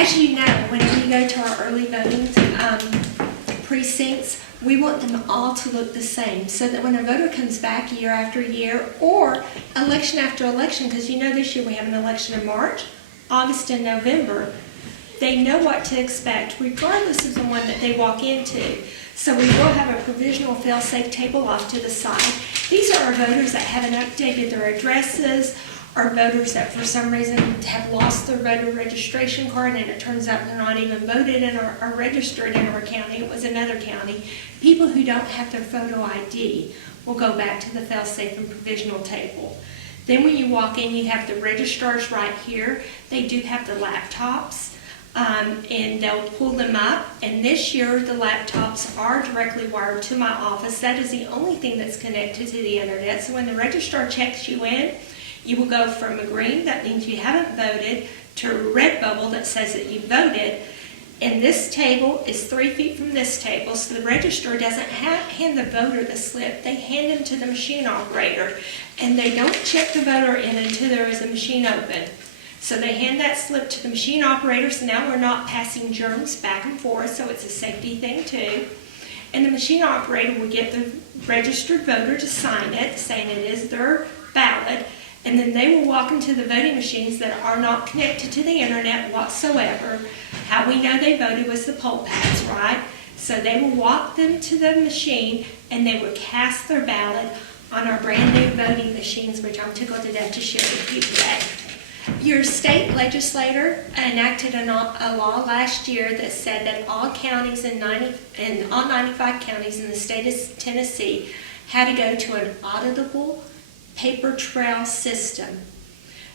As you know, whenever you go to our early voting precincts, we want them all to look the same so that when a voter comes back year after year or election after election, because you know this year we have an election in March, August, and November, they know what to expect regardless of the one that they walk into. So we will have a provisional fail-safe table off to the side. These are our voters that haven't updated their addresses, or voters that for some reason have lost their voter registration card and it turns out they're not even voted in or registered in our county, it was another county. People who don't have their photo ID will go back to the fail-safe and provisional table. Then when you walk in, you have the registrars right here. They do have the laptops. And they'll pull them up, and this year the laptops are directly wired to my office. That is the only thing that's connected to the internet. So when the registrar checks you in, you will go from a green, that means you haven't voted, to a red bubble that says that you voted. And this table is 3 feet from this table, so the registrar doesn't hand the voter the slip. They hand them to the machine operator, and they don't check the voter in until there is a machine open. So they hand that slip to the machine operator, so now we're not passing germs back and forth, so it's a safety thing too. And the machine operator will get the registered voter to sign it, saying it is their ballot, and then they will walk into the voting machines that are not connected to the internet whatsoever. How we know they voted was the poll pads, right? So they will walk them to the machine, and they will cast their ballot on our brand new voting machines, which I'm tickled to death to share with you today. Your state legislator enacted a law last year that said that all counties all 95 counties in the state of Tennessee had to go to an auditable paper trail system.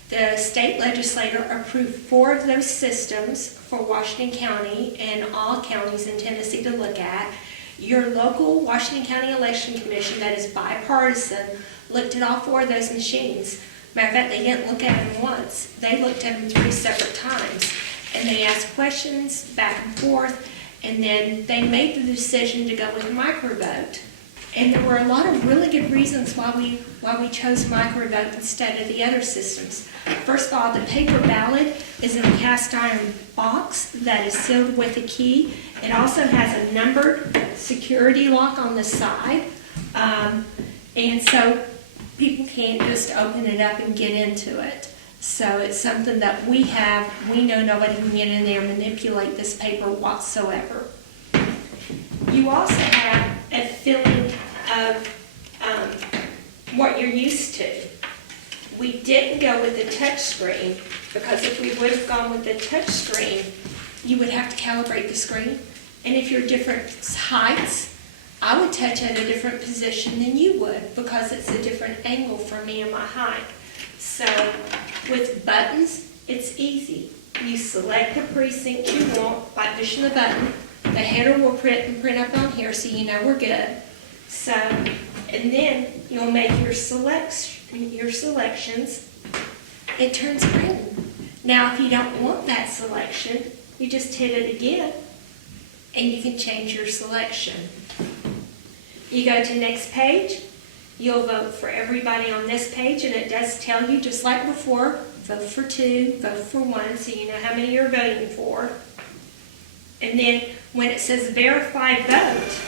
The state legislator approved 4 of those systems for Washington County and all counties in Tennessee to look at. Your local Washington County Election Commission, that is bipartisan, looked at all 4 of those machines. Matter of fact, they didn't look at them once. They looked at them 3 separate times. And they asked questions back and forth, and then they made the decision to go with microvote. And there were a lot of really good reasons why we chose microvote instead of the other systems. First of all, the paper ballot is in a cast iron box that is sealed with a key. It also has a numbered security lock on the side. And so people can't just open it up and get into it. So it's something that we know nobody can get in there and manipulate this paper whatsoever. You also have a feeling of what you're used to. We didn't go with the touch screen because if we would have gone with the touch screen, you would have to calibrate the screen. And if you're different heights, I would touch at a different position than you would because it's a different angle for me and my height. So with buttons, it's easy. You select the precinct you want by pushing the button. The header will print up on here so you know we're good. So, and then you'll make your selections. It turns green. Now if you don't want that selection, you just hit it again and you can change your selection. You go to next page, you'll vote for everybody on this page, and it does tell you, just like before, vote for 2, vote for 1, so you know how many you're voting for. And then when it says verify vote,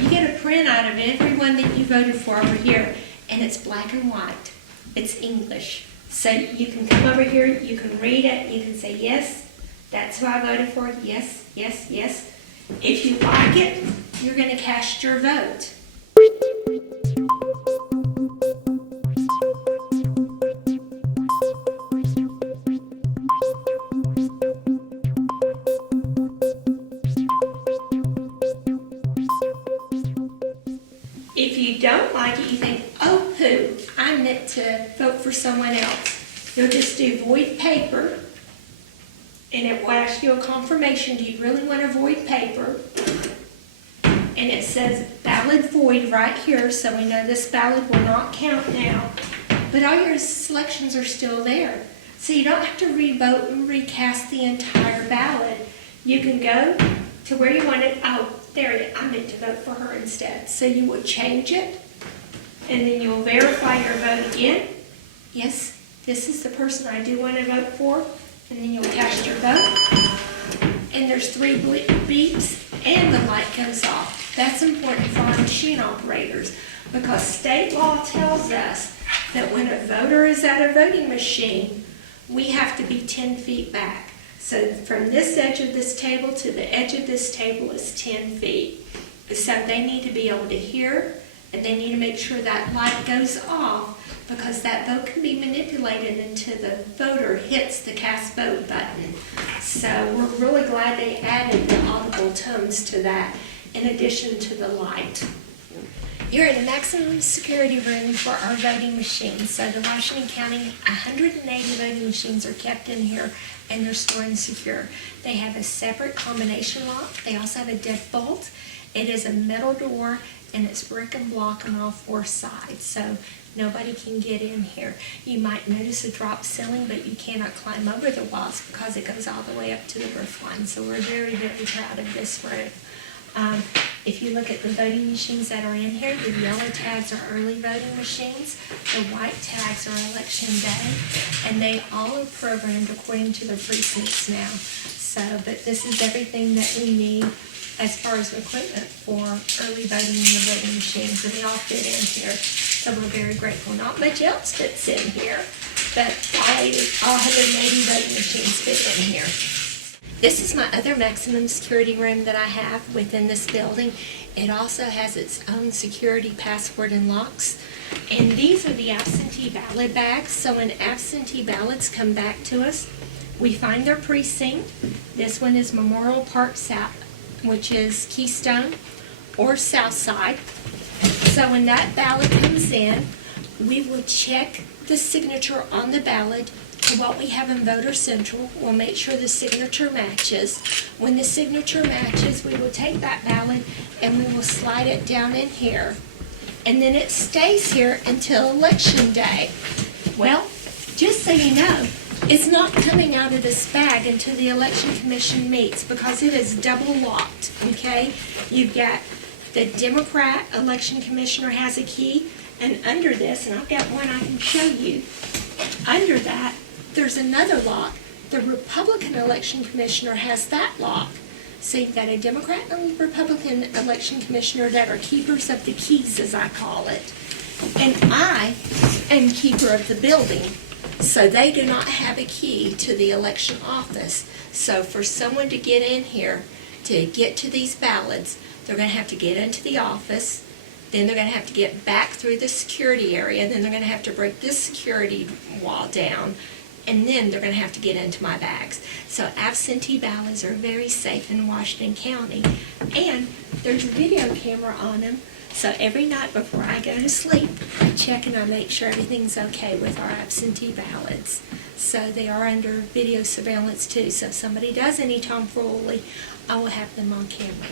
you get a print out of everyone that you voted for over here, and it's black and white. It's English. So you can come over here, you can read it, you can say, yes, that's who I voted for, yes, yes, yes. If you like it, you're going to cast your vote. If you don't like it, you think, oh poo, I meant to vote for someone else. You'll just do void paper, and it will ask you a confirmation. Do you really want to void paper? And it says ballot void right here, so we know this ballot will not count now. But all your selections are still there. So you don't have to re-vote and recast the entire ballot. You can go to where you want it. Oh, there it is. I meant to vote for her instead. So you will change it, and then you'll verify your vote again. Yes, this is the person I do want to vote for. And then you'll cast your vote. And there's 3 beeps and the light goes off. That's important for our machine operators because state law tells us that when a voter is at a voting machine, we have to be 10 feet back. So from this edge of this table to the edge of this table is 10 feet. So they need to be able to hear, and they need to make sure that light goes off because that vote can be manipulated until the voter hits the cast vote button. So we're really glad they added the audible tones to that in addition to the light. You're in a maximum security room for our voting machines. So the Washington County, 180 voting machines are kept in here and they're stored and secure. They have a separate combination lock. They also have a deadbolt. It is a metal door and it's brick and block on all 4 sides. So nobody can get in here. You might notice a drop ceiling, but you cannot climb over the walls because it goes all the way up to the roof line. So we're very, very proud of this room. If you look at the voting machines that are in here, the yellow tags are early voting machines, the white tags are election day, and they all are programmed according to the precincts now. So, but this is everything that we need as far as equipment for early voting in the voting machines, and they all fit in here. So we're very grateful. Not much else fits in here, but all 180 voting machines fit in here. This is my other maximum security room that I have within this building. It also has its own security password and locks. And these are the absentee ballot bags. So when absentee ballots come back to us, we find their precinct. This one is Memorial Park South, which is Keystone or Southside. So when that ballot comes in, we will check the signature on the ballot to what we have in Voter Central. We'll make sure the signature matches. When the signature matches, we will take that ballot and we will slide it down in here. And then it stays here until Election Day. Well, just so you know, it's not coming out of this bag until the Election Commission meets because it is double locked, okay? You've got the Democrat Election Commissioner has a key, and under this, and I've got one I can show you, under that, there's another lock. The Republican Election Commissioner has that lock. So you've got a Democrat and a Republican Election Commissioner that are keepers of the keys, as I call it. And I am keeper of the building. So they do not have a key to the election office. So for someone to get in here, to get to these ballots, they're going to have to get into the office. Then they're going to have to get back through the security area. And then they're going to have to break this security wall down. And then they're going to have to get into my bags. So absentee ballots are very safe in Washington County. And there's a video camera on them. So every night before I go to sleep, I check and I make sure everything's okay with our absentee ballots. So they are under video surveillance too. So if somebody does any tomfoolery, I will have them on camera.